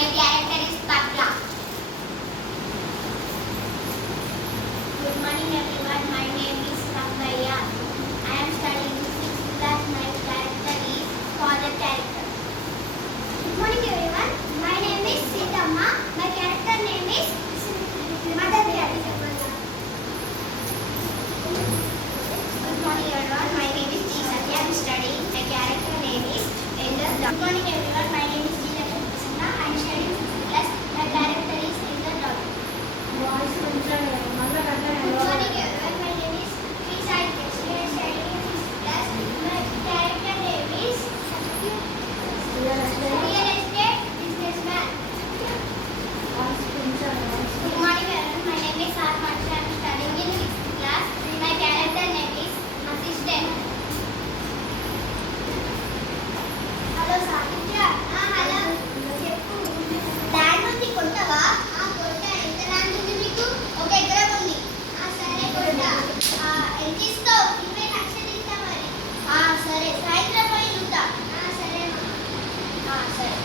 My character is Patla. Good morning everyone. My name is Rambaya. I am studying 6th class. My character is father character. Good morning everyone. My name is Sitama. My character name is Mother Devi. Good morning everyone. My name is G. Satya. I am studying. My character name is Elder. Good morning everyone. My name is G. Lakshmi. I am studying 6th class. My character is Elder Dog. Good morning everyone. My name is Sri Sai Keshi. I am studying in 6th class. My character name is Real Estate Businessman. Good morning everyone. My name is R. Mansha. I am studying in 6th class. My character name is Assistant. Hello Satya. Hello. Land ఉంది కొంటవా? కొంట. ఎంత land ఉంది మీకు? ఒక ఎకరం ఉంది. సరే కొంట. ఎంత ఇస్తావు? 20 లక్షలు ఇస్తా మరి. సరే. సాయంత్రం పోయి ఉంటా. సరే అమ్మా. సరే.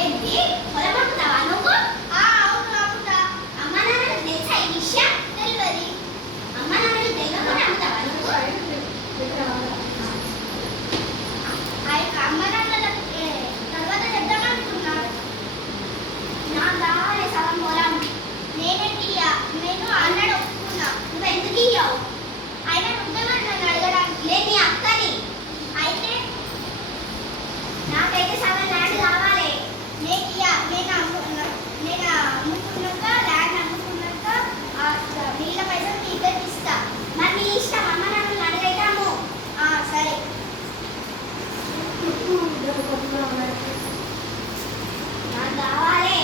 ఏంటి? పొలం అమ్ముతావా నువ్వు? అవును అమ్ముతా. అమ్మ నాన్నలకు తెలుసా ఈ విషయం? తెలియదు. అమ్మ నాన్నలకు తెలియకుండా అమ్ముతావా నువ్వు? అమ్మ నాన్నలకు తర్వాత చెప్తామనుకున్నా. నాకు కావాలి సగం పొలం. నేను అన్నాడు ఒప్పుకున్నా. నువ్వు ఎందుకు ఇయ్యావు? అయినా నువ్వేమని నన్ను అడగడానికి? లేదు నీ అక్కని. అయితే నాకైతే సగం ల్యాండ్ కావాలి. నేను అమ్ముకున్నాక ల్యాండ్ అమ్ముకున్నాక మిగిలిన పైసలు మీ ఇద్దరికి ఇస్తా. మరి నీ ఇష్టం. అమ్మ నాన్నలు అడగైతాము. సరే. నాకు కావాలి.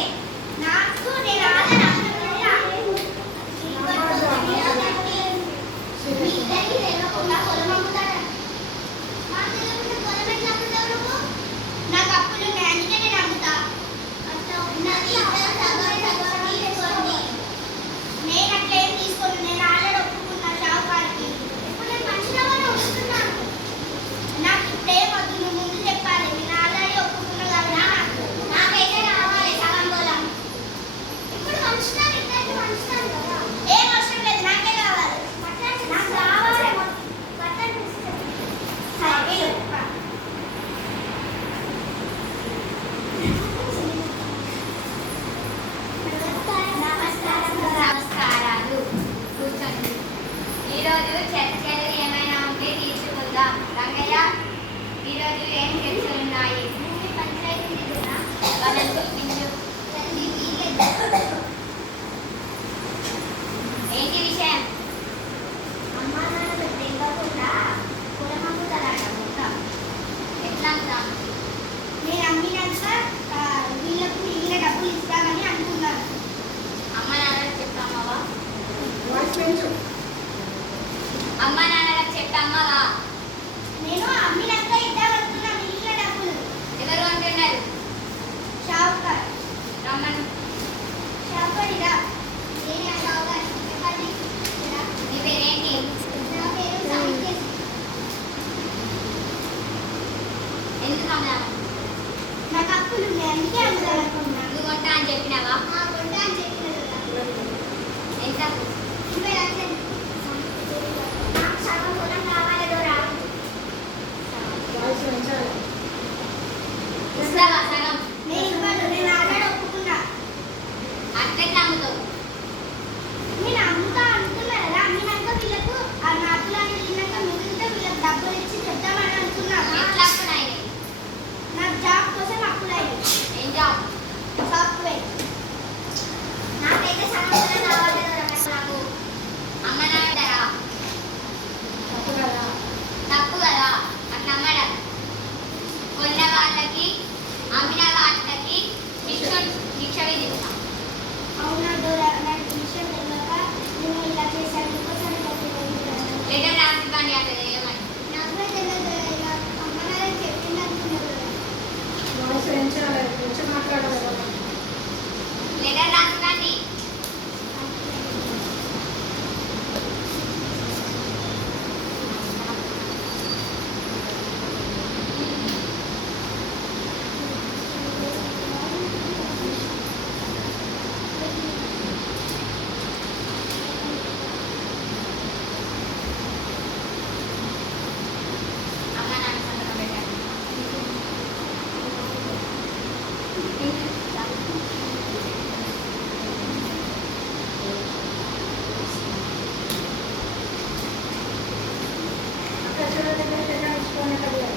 నాకు నేను ఆల్రెడీ అనుకున్నా. మీ ఇద్దరికి తెలియకుండా పొలం అమ్ముతాడా? నాకు తెలియకుండా పొలం ఎట్లా అమ్ముతావు నువ్వు? నాకు అప్పులు ఉన్నాయి, అందుకే నేను అమ్ముతా. ఉన్నది ఇద్దరు సగం సగం తీసుకోండి. నేను అట్లా ఏం తీసుకోను. నేను ఆల్రెడీ ఒప్పుకున్నా షావుకారికి. ఇప్పుడు నేను మంచిగా వస్తున్నాను. నాకు ఇప్పుడేం వద్దు. నువ్వు ముందు చెప్పాలి. నేను ఆల్రెడీ ఒప్పుకున్నా కాబట్టి నాకైతే కావాలి సగం పొలం. ఇప్పుడు మంచుతాను, ఇద్దరికి మంచుతాను కదా. ఏం అవసరం లేదు, నాకే కావాలి. నాకు కావాలి. సరే నమస్కారాలు. కూర్చోండి. ఈరోజు చర్చలు ఏమైనా ఉంటే తీసుకుందాం. రంగయ్య, ఈరోజు ఏం చర్చలు ఉన్నాయి? వాళ్ళని గుర్తించు. ఏంటి విషయం? అమ్మా నాన్నలు తెలియకుండా పొలం అమ్ముతారట మొత్తం. ఎట్లా అమ్ముతాం? నేను అమ్మినాక వీళ్ళకు మిగిలిన డబ్బులు ఇస్తామని అనుకున్నాను. అమ్మ నాన్నలకు చెప్పామవా? అమ్మ నాన్నలకు చెప్పామవా? నేను అమ్మినాక ఇద్దామనుకున్నా మిగిలిన డబ్బులు. ఎవరు అంటున్నారు? షావుకార్. రమ్మను. షావుకార్ రా. నేనే ఆ షావుకార్. చెప్పండి. నీ పేరేంటి? నా పేరు సాహిత్య. ఎందుకు అమ్ముదాము? నాకు అప్పులు ఉన్నాయి, అందుకే అమ్ముదామనుకున్నా. నువ్వు కొంటా అని చెప్పినావా? కొంటా అని చెప్పినా. ఎంత? 20 లక్షలు. నాకు సగం పొలం కావాలి దూరా. ఇస్తావా సగం? నేను ఇవ్వను. నేను ఆల్రెడీ ఒప్పుకున్నా. అట్లెట్లా అమ్ముతావు? నేను అమ్ముతా అనుకున్నా కదా. అమ్మినాక వీళ్ళకు ఆ నాకులని తిన్నాక మిగిలితే వీళ్ళకి డబ్బులు ఇచ్చి చెప్తామని అనుకున్నా. ఎట్లా అప్పుడైనాయి? నాకు జాబ్ కోసం అప్పుడైనాయి. ఏం జాబ్? సాఫ్ట్వేర్. నాకైతే సగం కావాలి నాకు. అమ్మ నాన్నరా? తప్పు కదా అట్లా అమ్మడం. కొన్న వాళ్ళకి అమ్మిన వాళ్ళకి శిక్ష విధిస్తాం. అవునా డోరా? నాకు విషయం తెలియక నేను ఇలా చేశాను. లెటర్ రాసి పని అట్లా ఏమని నాకు తెలియదు. అమ్మ నాన్నకి చెప్పింది అనుకున్నారు. లెటర్ రాసి పని. అన్నట్టు